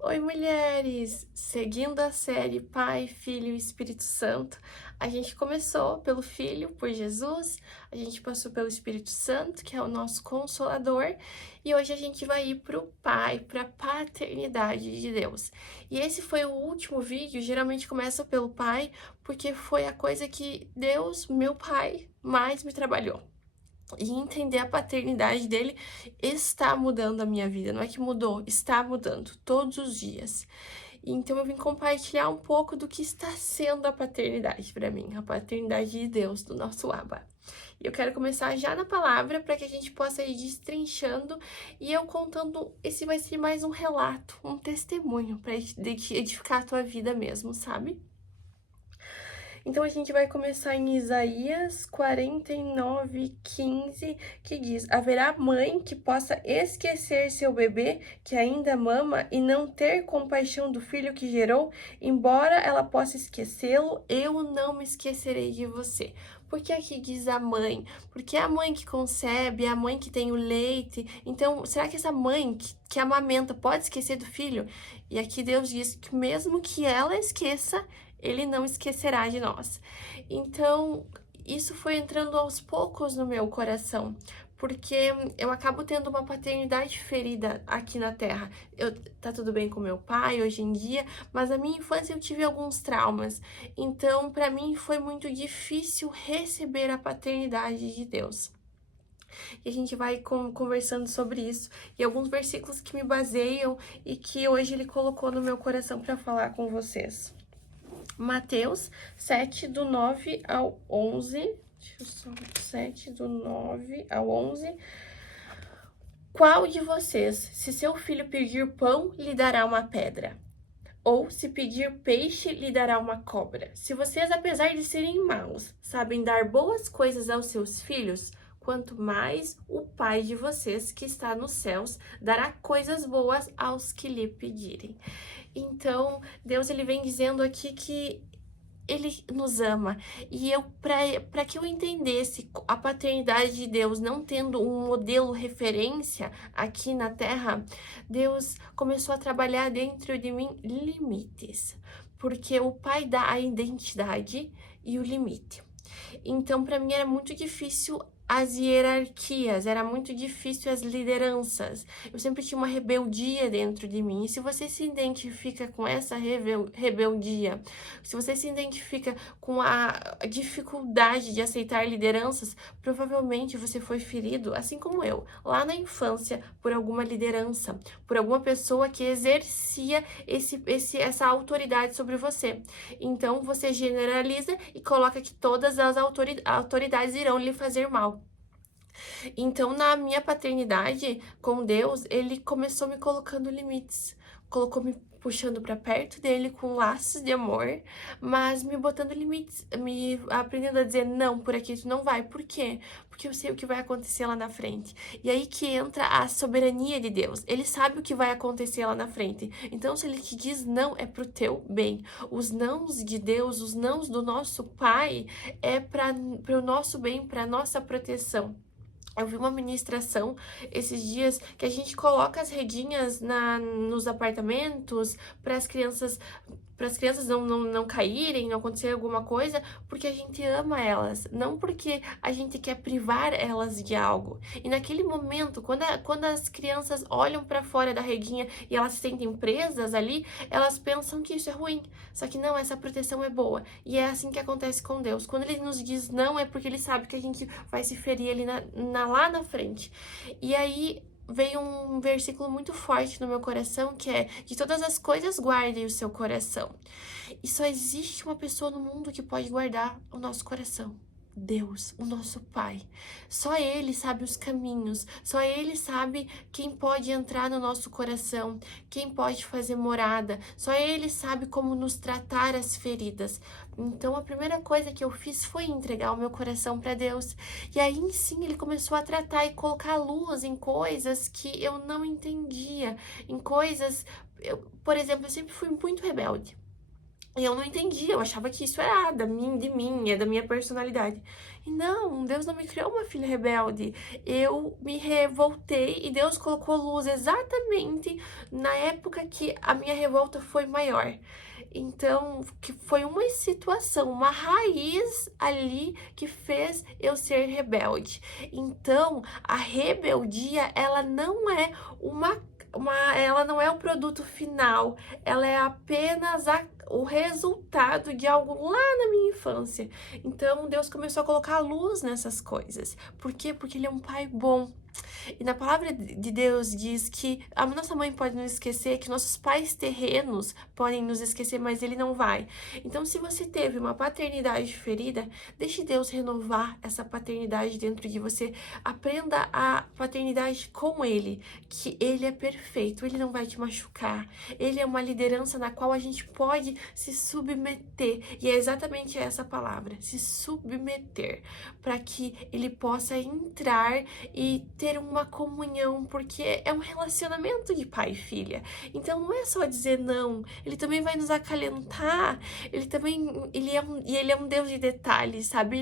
Oi, mulheres! Seguindo a série Pai, Filho e Espírito Santo, a gente começou pelo Filho, por Jesus, a gente passou pelo Espírito Santo, que é o nosso Consolador, e hoje a gente vai ir para o Pai, para a paternidade de Deus. E esse foi o último vídeo, geralmente começa pelo Pai, porque foi a coisa que Deus, meu Pai, mais me trabalhou. E entender a paternidade dele está mudando a minha vida. Não é que mudou, está mudando todos os dias. Então eu vim compartilhar um pouco do que está sendo a paternidade para mim, a paternidade de Deus, do nosso Abba. E eu quero começar já na palavra para que a gente possa ir destrinchando e eu contando. Esse vai ser mais um relato, um testemunho para edificar a tua vida mesmo, sabe? Então a gente vai começar em Isaías 49:15, que diz: Haverá mãe que possa esquecer seu bebê que ainda mama e não ter compaixão do filho que gerou, embora ela possa esquecê-lo, eu não me esquecerei de você. Por que aqui diz a mãe? Porque é a mãe que concebe, é a mãe que tem o leite. Então, será que essa mãe que amamenta pode esquecer do filho? E aqui Deus diz que mesmo que ela esqueça, ele não esquecerá de nós. Então, isso foi entrando aos poucos no meu coração, porque eu acabo tendo uma paternidade ferida aqui na Terra. Tá tudo bem com meu pai hoje em dia, mas na minha infância eu tive alguns traumas. Então, para mim foi muito difícil receber a paternidade de Deus. E a gente vai conversando sobre isso e alguns versículos que me baseiam e que hoje ele colocou no meu coração para falar com vocês. Mateus 7, do 9 ao 11. Deixa eu só. 7, do 9 ao 11. Qual de vocês, se seu filho pedir pão, lhe dará uma pedra? Ou se pedir peixe, lhe dará uma cobra? Se vocês, apesar de serem maus, sabem dar boas coisas aos seus filhos, quanto mais o Pai de vocês, que está nos céus, dará coisas boas aos que lhe pedirem. Então, Deus ele vem dizendo aqui que ele nos ama. E eu, para que eu entendesse a paternidade de Deus, não tendo um modelo referência aqui na Terra, Deus começou a trabalhar dentro de mim limites. Porque o Pai dá a identidade e o limite. Então, para mim era muito difícil as hierarquias, era muito difícil as lideranças. Eu sempre tinha uma rebeldia dentro de mim. E se você se identifica com essa rebeldia, se você se identifica com a dificuldade de aceitar lideranças, provavelmente você foi ferido, assim como eu, lá na infância, por alguma liderança, por alguma pessoa que exercia essa autoridade sobre você. Então você generaliza e coloca que todas as autoridades irão lhe fazer mal. Então, na minha paternidade com Deus, ele começou me colocando limites, colocou me puxando para perto dele com laços de amor, mas me botando limites, me aprendendo a dizer não, por aqui tu não vai. Por quê? Porque eu sei o que vai acontecer lá na frente. E aí que entra a soberania de Deus. Ele sabe o que vai acontecer lá na frente. Então, se ele te diz não, é pro teu bem. Os nãos de Deus, os nãos do nosso Pai, é para o nosso bem, para nossa proteção. Eu vi uma ministração esses dias que a gente coloca as redinhas nos apartamentos para as crianças não caírem, não acontecer alguma coisa, porque a gente ama elas, não porque a gente quer privar elas de algo. E naquele momento, quando as crianças olham para fora da redinha e elas se sentem presas ali, elas pensam que isso é ruim. Só que não, essa proteção é boa. E é assim que acontece com Deus. Quando ele nos diz não, é porque ele sabe que a gente vai se ferir ali lá na frente. E aí veio um versículo muito forte no meu coração, que é: de todas as coisas guardem o seu coração. E só existe uma pessoa no mundo que pode guardar o nosso coração. Deus, o nosso Pai. Só Ele sabe os caminhos, só Ele sabe quem pode entrar no nosso coração, quem pode fazer morada, só Ele sabe como nos tratar as feridas. Então a primeira coisa que eu fiz foi entregar o meu coração para Deus. E aí sim Ele começou a tratar e colocar luz em coisas que eu não entendia, em coisas, por exemplo, eu sempre fui muito rebelde. E eu não entendia, eu achava que isso era de mim, é da minha personalidade. E não, Deus não me criou uma filha rebelde. Eu me revoltei e Deus colocou luz exatamente na época que a minha revolta foi maior. Então, que foi uma situação, uma raiz ali que fez eu ser rebelde. Então, a rebeldia, ela não é ela não é o produto final, ela é apenas o resultado de algo lá na minha infância. Então Deus começou a colocar luz nessas coisas. Por quê? Porque Ele é um pai bom. E na palavra de Deus diz que a nossa mãe pode nos esquecer, que nossos pais terrenos podem nos esquecer, mas Ele não vai. Então, se você teve uma paternidade ferida, deixe Deus renovar essa paternidade dentro de você. Aprenda a paternidade com Ele, que Ele é perfeito, Ele não vai te machucar. Ele é uma liderança na qual a gente pode se submeter. E é exatamente essa palavra, se submeter, para que Ele possa entrar e ter uma comunhão, porque é um relacionamento de pai e filha. Então não é só dizer não, ele também vai nos acalentar, ele é um Deus de detalhes, sabe?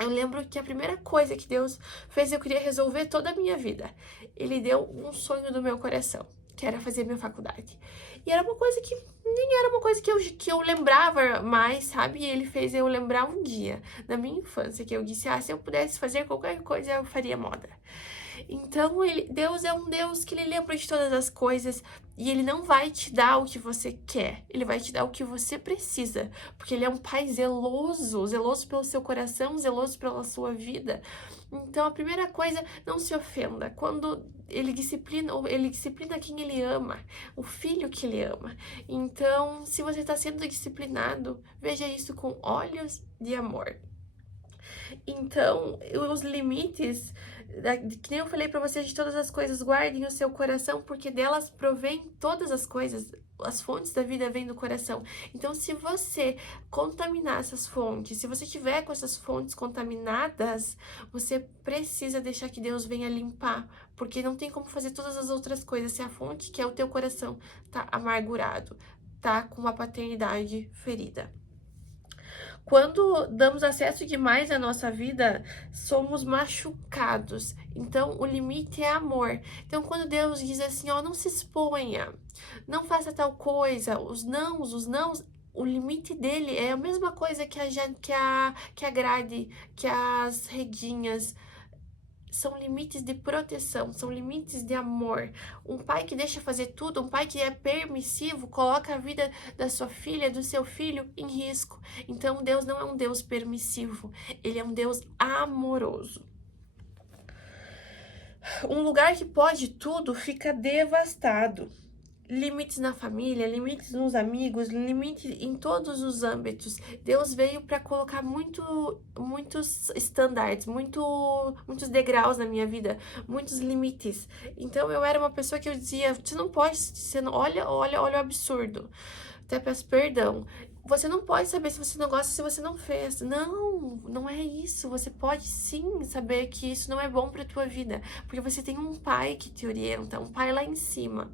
Eu lembro que a primeira coisa que Deus fez, eu queria resolver toda a minha vida. Ele deu um sonho do meu coração, que era fazer minha faculdade. E era uma coisa que nem era uma coisa que eu lembrava mais, sabe? E ele fez eu lembrar um dia, na minha infância, que eu disse, se eu pudesse fazer qualquer coisa, eu faria moda. Então, Deus é um Deus que Ele lembra de todas as coisas e Ele não vai te dar o que você quer, Ele vai te dar o que você precisa, porque Ele é um pai zeloso, zeloso pelo seu coração, zeloso pela sua vida. Então, a primeira coisa, não se ofenda. Quando Ele disciplina quem Ele ama, o filho que Ele ama. Então, se você está sendo disciplinado, veja isso com olhos de amor. Então, os limites, que nem eu falei pra vocês, de todas as coisas, guardem o seu coração, porque delas provém todas as coisas. As fontes da vida vêm do coração. Então, se você contaminar essas fontes, se você tiver com essas fontes contaminadas, você precisa deixar que Deus venha limpar, porque não tem como fazer todas as outras coisas se a fonte, que é o teu coração, tá amargurado, tá com uma paternidade ferida. Quando damos acesso demais à nossa vida, somos machucados. Então, o limite é amor. Então, quando Deus diz assim, não se exponha, não faça tal coisa, os nãos, o limite dele é a mesma coisa que a grade, que as reguinhas. São limites de proteção, são limites de amor. Um pai que deixa fazer tudo, um pai que é permissivo, coloca a vida da sua filha, do seu filho em risco. Então, Deus não é um Deus permissivo, Ele é um Deus amoroso. Um lugar que pode tudo fica devastado. Limites na família, limites nos amigos, limites em todos os âmbitos. Deus veio para colocar muitos standards, muitos degraus na minha vida, muitos limites. Então eu era uma pessoa que eu dizia, você não pode, olha o absurdo. Até peço perdão. Você não pode saber se você não gosta, se você não fez. Não é isso. Você pode sim saber que isso não é bom para tua vida, porque você tem um pai que te orienta, um pai lá em cima.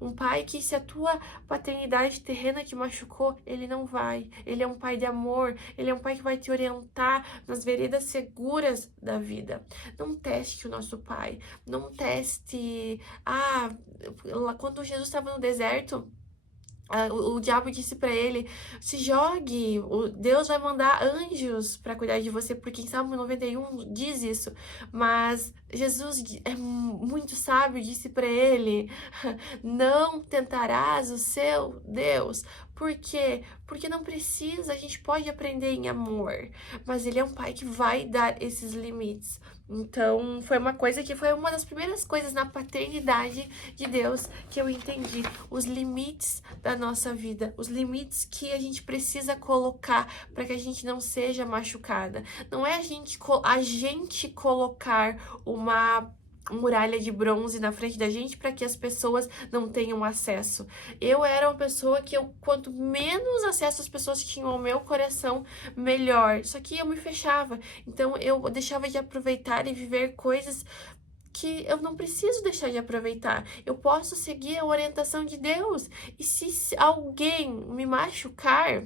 Um pai que, se a tua paternidade terrena te machucou, ele não vai. Ele é um pai de amor, ele é um pai que vai te orientar nas veredas seguras da vida. Não teste o nosso pai, não teste... quando Jesus estava no deserto, o diabo disse para ele, se jogue, Deus vai mandar anjos para cuidar de você, porque em Salmo 91 diz isso. Mas Jesus é muito sábio, disse para ele, não tentarás o seu Deus. Por quê? Porque não precisa, a gente pode aprender em amor, mas ele é um pai que vai dar esses limites. Então, foi uma das primeiras coisas na paternidade de Deus que eu entendi, os limites da nossa vida, os limites que a gente precisa colocar para que a gente não seja machucada. Não é a gente colocar uma muralha de bronze na frente da gente para que as pessoas não tenham acesso. Eu era uma pessoa que quanto menos acesso as pessoas tinham ao meu coração, melhor. Só que eu me fechava. Então eu deixava de aproveitar e viver coisas que eu não preciso deixar de aproveitar. Eu posso seguir a orientação de Deus. E se alguém me machucar,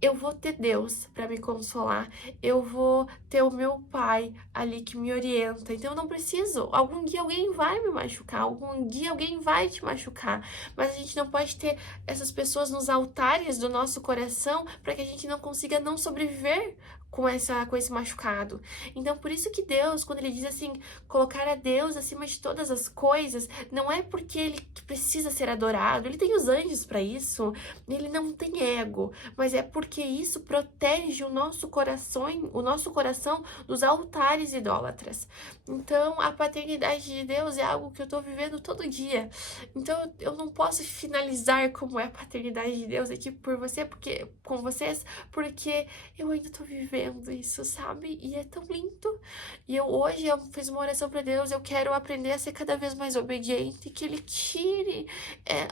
eu vou ter Deus para me consolar, eu vou ter o meu pai ali que me orienta, então eu não preciso. Algum dia alguém vai me machucar, algum dia alguém vai te machucar, mas a gente não pode ter essas pessoas nos altares do nosso coração para que a gente não consiga não sobreviver com esse machucado. Então, por isso que Deus, quando ele diz assim, colocar a Deus acima de todas as coisas, não é porque ele precisa ser adorado, ele tem os anjos para isso, ele não tem ego, mas é porque isso protege o nosso coração dos altares idólatras. Então, a paternidade de Deus é algo que eu tô vivendo todo dia. Então, eu não posso finalizar como é a paternidade de Deus aqui com vocês, porque eu ainda tô vivendo isso, sabe? E é tão lindo. E hoje eu fiz uma oração para Deus, eu quero aprender a ser cada vez mais obediente, que ele tire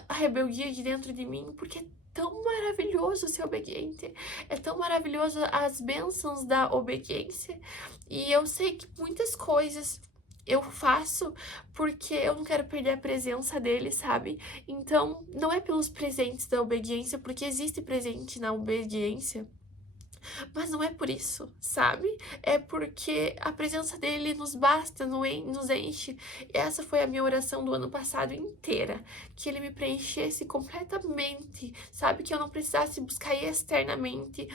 a rebeldia de dentro de mim, porque é tão maravilhoso ser obediente, é tão maravilhoso as bênçãos da obediência. E eu sei que muitas coisas eu faço porque eu não quero perder a presença dele, sabe? Então, não é pelos presentes da obediência, porque existe presente na obediência, mas não é por isso, sabe? É porque a presença dele nos basta, nos enche. E essa foi a minha oração do ano passado inteira. Que ele me preenchesse completamente, sabe? Que eu não precisasse buscar externamente,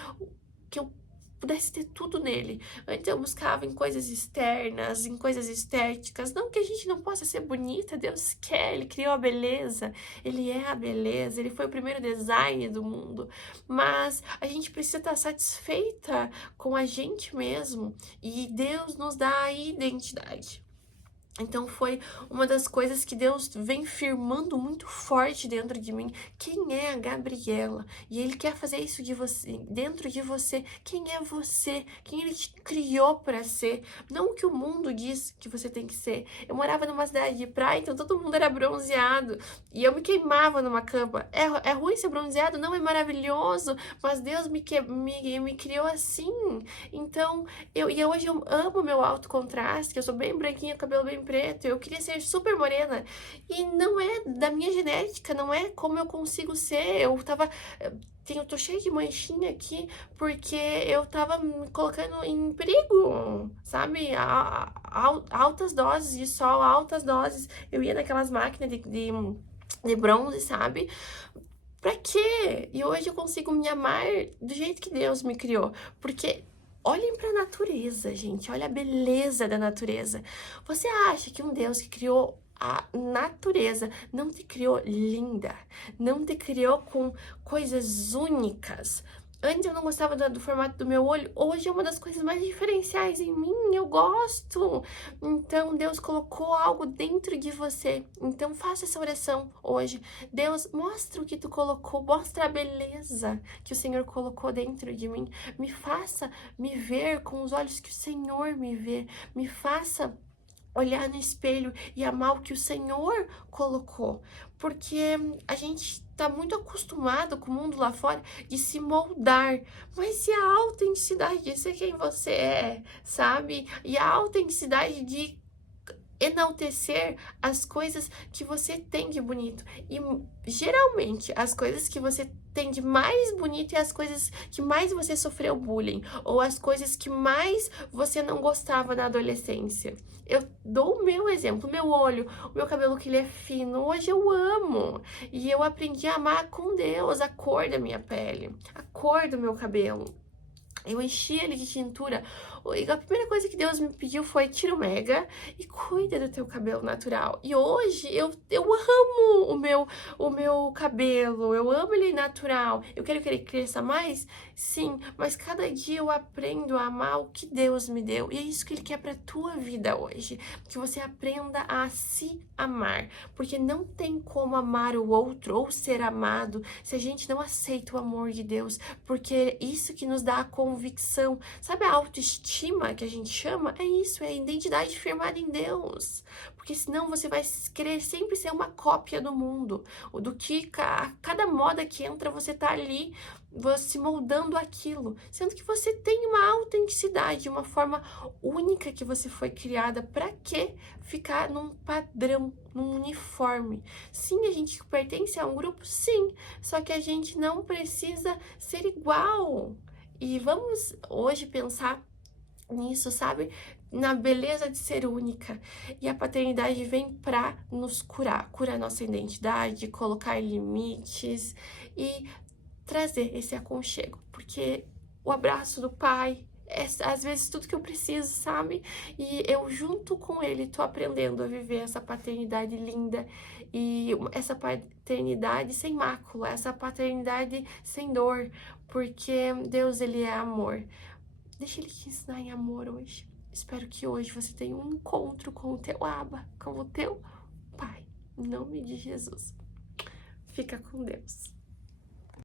que eu pudesse ter tudo nele. Antes eu buscava em coisas externas, em coisas estéticas. Não que a gente não possa ser bonita, Deus quer, ele criou a beleza, ele é a beleza, ele foi o primeiro design do mundo. Mas a gente precisa estar satisfeita com a gente mesmo e Deus nos dá a identidade. Então foi uma das coisas que Deus vem firmando muito forte dentro de mim. Quem é a Gabriela? E Ele quer fazer isso de você, dentro de você. Quem é você? Quem Ele te criou para ser? Não o que o mundo diz que você tem que ser. Eu morava numa cidade de praia, então todo mundo era bronzeado. E eu me queimava numa cama. É ruim ser bronzeado? Não, é maravilhoso. Mas Deus me criou assim. Então, hoje eu amo meu alto contraste, que eu sou bem branquinha, cabelo bem preto, eu queria ser super morena, e não é da minha genética, não é como eu consigo ser. Eu tô cheia de manchinha aqui, porque eu tava me colocando em perigo, sabe? Altas doses de sol, altas doses, eu ia naquelas máquinas de bronze, sabe? Pra quê? E hoje eu consigo me amar do jeito que Deus me criou, porque olhem para a natureza, gente. Olha a beleza da natureza. Você acha que um Deus que criou a natureza não te criou linda? Não te criou com coisas únicas? Antes eu não gostava do formato do meu olho, hoje é uma das coisas mais diferenciais em mim, eu gosto. Então Deus colocou algo dentro de você. Então faça essa oração hoje. Deus, mostra o que tu colocou, mostra a beleza que o Senhor colocou dentro de mim. Me faça me ver com os olhos que o Senhor me vê. Me faça olhar no espelho e amar o que o Senhor colocou. Porque a gente tá muito acostumado com o mundo lá fora de se moldar. Mas e a autenticidade de ser quem você é, sabe? E a autenticidade de enaltecer as coisas que você tem de bonito. E geralmente as coisas que você tem de mais bonito é as coisas que mais você sofreu bullying, ou as coisas que mais você não gostava na adolescência. Eu dou o meu exemplo, meu olho, o meu cabelo que ele é fino, hoje eu amo. E eu aprendi a amar com Deus a cor da minha pele, a cor do meu cabelo. Eu enchi ele de tintura. E a primeira coisa que Deus me pediu foi: tira o mega e cuida do teu cabelo natural. E hoje eu amo o meu cabelo, eu amo ele natural. Eu quero que ele cresça mais? Sim, mas cada dia eu aprendo a amar o que Deus me deu. E é isso que Ele quer pra tua vida hoje. Que você aprenda a se amar. Porque não tem como amar o outro ou ser amado se a gente não aceita o amor de Deus. Porque é isso que nos dá a convicção convicção. Sabe a autoestima que a gente chama? É isso, é a identidade firmada em Deus. Porque senão você vai querer sempre ser uma cópia do mundo. Do que cada moda que entra, você tá ali se moldando aquilo. Sendo que você tem uma autenticidade, uma forma única que você foi criada. Para que ficar num padrão, num uniforme? Sim, a gente pertence a um grupo, sim. Só que a gente não precisa ser igual. E vamos hoje pensar nisso, sabe? Na beleza de ser única. E a paternidade vem para nos curar nossa identidade, colocar limites e trazer esse aconchego, porque o abraço do pai é às vezes tudo que eu preciso, sabe? E eu junto com ele tô aprendendo a viver essa paternidade linda e essa paternidade sem mácula, essa paternidade sem dor, porque Deus, ele é amor. Deixa ele te ensinar em amor hoje. Espero que hoje você tenha um encontro com o teu Abba, com o teu Pai. Em nome de Jesus. Fica com Deus.